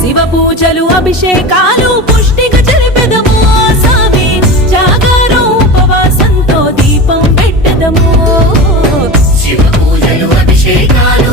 శివ పూజలు అభిషేకాలు పుష్టిగా జరిపెదము స్వామి జాగారం ఉపవాసంతో దీపం పెట్టదము శివ పూజలు అభిషేకాలు